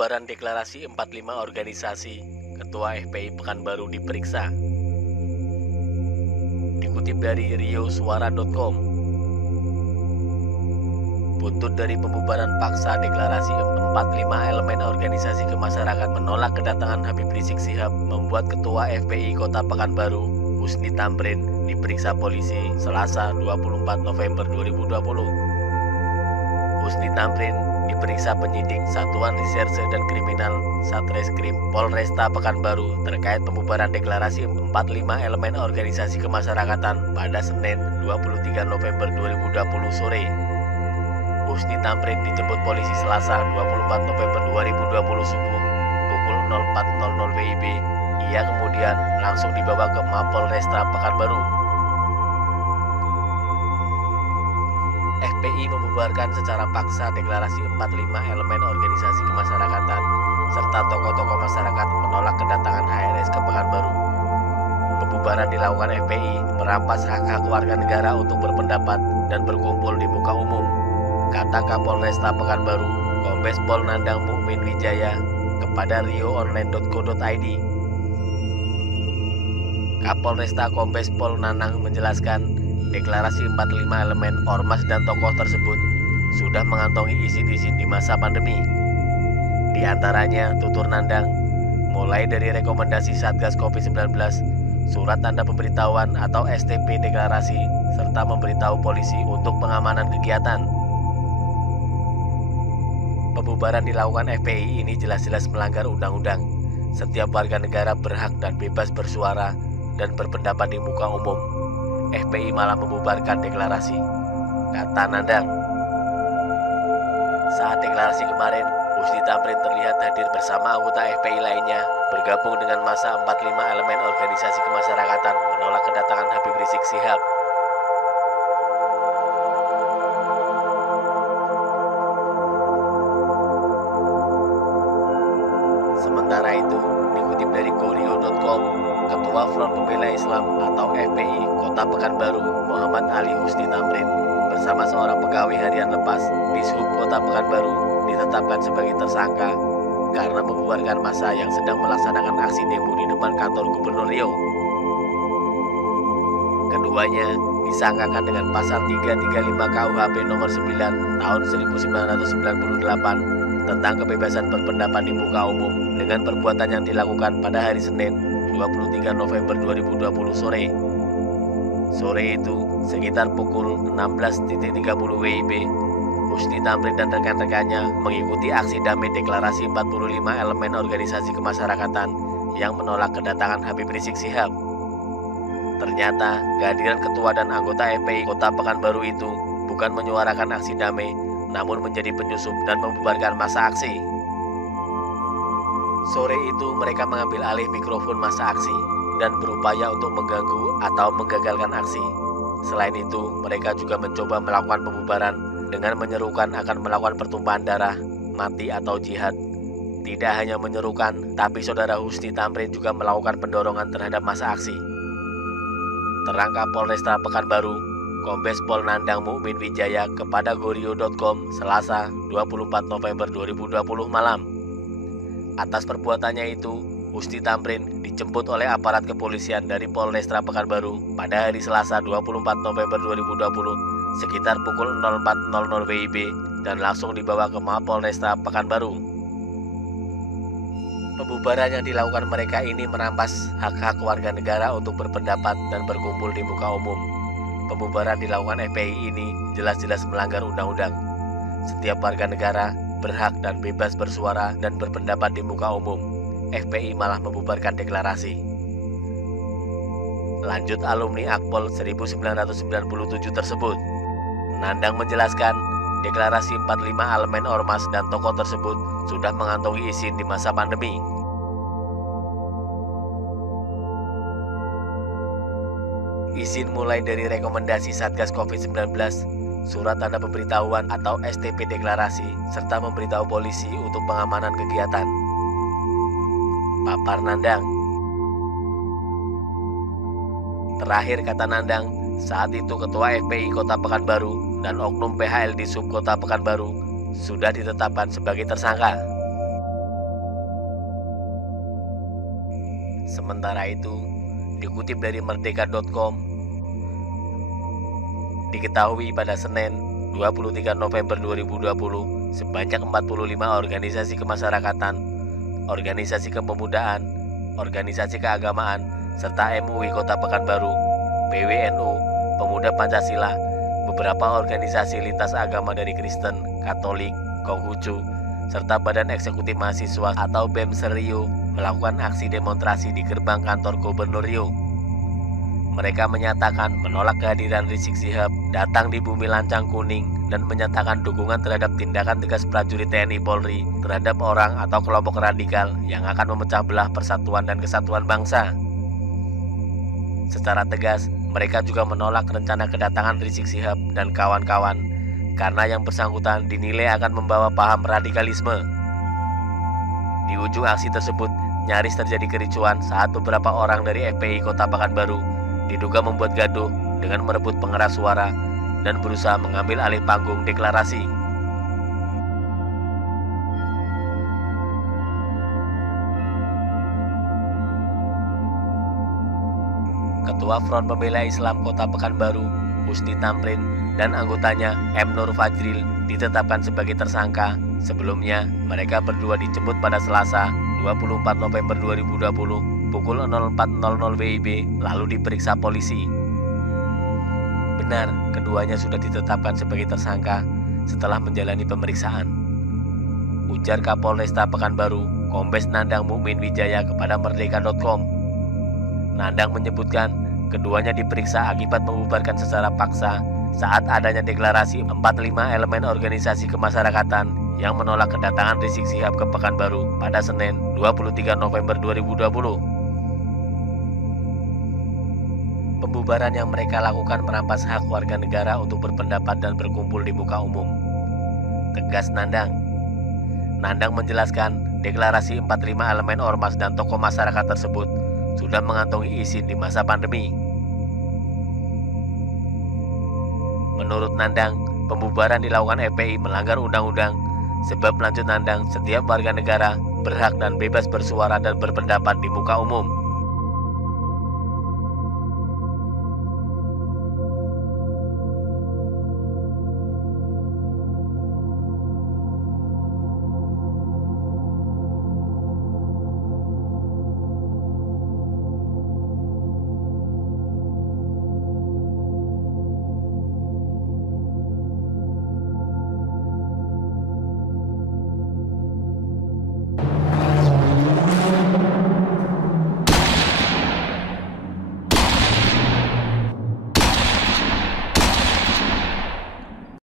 Pembubaran deklarasi 45 organisasi, Ketua FPI Pekanbaru diperiksa. Dikutip dari riosuara.com, buntut dari pembubaran paksa deklarasi 45 elemen organisasi kemasyarakatan menolak kedatangan Habib Rizik Syihab membuat Ketua FPI Kota Pekanbaru, Husni Tamrin, diperiksa polisi Selasa 24 November 2020. Husni Tamrin diperiksa penyidik Satuan Reserse dan Kriminal Satreskrim Polresta Pekanbaru terkait pembubaran deklarasi 45 elemen organisasi kemasyarakatan pada Senin 23 November 2020 sore. Husni Tamrin dijemput polisi Selasa 24 November 2020 subuh pukul 04.00 WIB. Ia kemudian langsung dibawa ke Mapolresta Pekanbaru. FPI membubarkan secara paksa deklarasi 45 elemen organisasi kemasyarakatan serta tokoh-tokoh masyarakat menolak kedatangan HRS ke Pekanbaru. Pembubaran dilakukan FPI merampas hak-hak warga negara untuk berpendapat dan berkumpul di muka umum, kata Kapolresta Pekanbaru, Kombes Pol Nandang Mukmin Wijaya kepada rioonline.co.id. Kapolresta Kombes Pol Nanang menjelaskan, deklarasi 45 elemen ormas dan tokoh tersebut sudah mengantongi izin-izin di masa pandemi. Di antaranya, tutur Nandang, mulai dari rekomendasi Satgas COVID-19, surat tanda pemberitahuan atau STP deklarasi, serta memberitahu polisi untuk pengamanan kegiatan. Pembubaran dilakukan FPI ini jelas-jelas melanggar undang-undang. Setiap warga negara berhak dan bebas bersuara dan berpendapat di muka umum. FPI malah membubarkan deklarasi, kata Nandang. Saat deklarasi kemarin, Husni Tamrin terlihat hadir bersama anggota FPI lainnya bergabung dengan masa 45 elemen organisasi kemasyarakatan menolak kedatangan Habib Rizik Syihab. Sementara itu, dikutip dari gorio.com, Ketua Front Pembela Islam atau FPI Kota Pekanbaru, Muhammad Ali Husni Tamrin, bersama seorang pegawai harian lepas di Sub Kota Pekanbaru ditetapkan sebagai tersangka karena membubarkan massa yang sedang melaksanakan aksi demo di depan kantor Gubernur Riau. Keduanya disangkakan dengan pasal 335 KUHP nomor 9 tahun 1998 tentang kebebasan berpendapat di muka umum dengan perbuatan yang dilakukan pada hari Senin 23 November 2020 sore. Sore itu, sekitar pukul 16.30 WIB, Husni Tamrin dan rekan-rekannya mengikuti aksi damai deklarasi 45 elemen organisasi kemasyarakatan yang menolak kedatangan Habib Rizik Syihab. Ternyata, kehadiran ketua dan anggota FPI Kota Pekanbaru itu bukan menyuarakan aksi damai, namun menjadi penyusup dan membubarkan massa aksi. Sore itu mereka mengambil alih mikrofon massa aksi dan berupaya untuk mengganggu atau menggagalkan aksi. Selain itu, mereka juga mencoba melakukan pembubaran dengan menyerukan akan melakukan pertumpahan darah, mati atau jihad. Tidak hanya menyerukan, tapi saudara Husni Tamrin juga melakukan pendorongan terhadap massa aksi. Terang Kapolresta Pekanbaru, Kombes Pol Nandang Mukmin Wijaya kepada gorio.com Selasa 24 November 2020 malam. Atas perbuatannya itu, Husni Tamrin dijemput oleh aparat kepolisian dari Polresta Pekanbaru pada hari Selasa 24 November 2020 sekitar pukul 04.00 WIB dan langsung dibawa ke Mapolresta Pekanbaru. Pembubaran yang dilakukan mereka ini merampas hak-hak warga negara untuk berpendapat dan berkumpul di muka umum. Pembubaran dilakukan FPI ini jelas-jelas melanggar undang-undang. Setiap warga negara berhak dan bebas bersuara dan berpendapat di muka umum. FPI malah membubarkan deklarasi. Lanjut alumni Akpol 1997 tersebut. Nandang menjelaskan, deklarasi 45 elemen ormas dan tokoh tersebut sudah mengantongi izin di masa pandemi. Izin mulai dari rekomendasi Satgas COVID-19, surat tanda pemberitahuan atau STP deklarasi, serta memberitahu polisi untuk pengamanan kegiatan. Papar Nandang. Terakhir kata Nandang, saat itu Ketua FPI Kota Pekanbaru dan oknum PHL di Sub Kota Pekanbaru sudah ditetapkan sebagai tersangka. Sementara itu, dikutip dari merdeka.com, diketahui pada Senin 23 November 2020, sebanyak 45 organisasi kemasyarakatan, organisasi kepemudaan, organisasi keagamaan, serta MUI Kota Pekanbaru, PWNU, Pemuda Pancasila, beberapa organisasi lintas agama dari Kristen, Katolik, Konghucu, serta Badan Eksekutif Mahasiswa atau BEM Rio melakukan aksi demonstrasi di gerbang kantor Gubernur Riau. Mereka menyatakan menolak kehadiran Rizik Syihab datang di Bumi Lancang Kuning dan menyatakan dukungan terhadap tindakan tegas prajurit TNI Polri terhadap orang atau kelompok radikal yang akan memecah belah persatuan dan kesatuan bangsa. Secara tegas, mereka juga menolak rencana kedatangan Rizik Syihab dan kawan-kawan karena yang bersangkutan dinilai akan membawa paham radikalisme. Di ujung aksi tersebut, nyaris terjadi kericuan saat beberapa orang dari FPI Kota Pekanbaru diduga membuat gaduh dengan merebut pengeras suara dan berusaha mengambil alih panggung deklarasi. Ketua Front Pembela Islam Kota Pekanbaru, Husni Tamrin, dan anggotanya M. Nur Fajril ditetapkan sebagai tersangka. Sebelumnya, mereka berdua dijemput pada Selasa 24 November 2020 pukul 04.00 WIB lalu diperiksa polisi. Benar, keduanya sudah ditetapkan sebagai tersangka setelah menjalani pemeriksaan, ujar Kapolresta Pekanbaru, Kombes Nandang Mukmin Wijaya kepada merdeka.com. Nandang menyebutkan keduanya diperiksa akibat membubarkan secara paksa saat adanya deklarasi 45 elemen organisasi kemasyarakatan yang menolak kedatangan Rizik Syihab ke Pekanbaru pada Senin 23 November 2020. Pembubaran yang mereka lakukan merampas hak warga negara untuk berpendapat dan berkumpul di muka umum, tegas Nandang. Nandang menjelaskan deklarasi 45 elemen ormas dan tokoh masyarakat tersebut sudah mengantongi izin di masa pandemi. Menurut Nandang, pembubaran dilakukan FPI melanggar undang-undang sebab lanjut Nandang, setiap warga negara berhak dan bebas bersuara dan berpendapat di muka umum.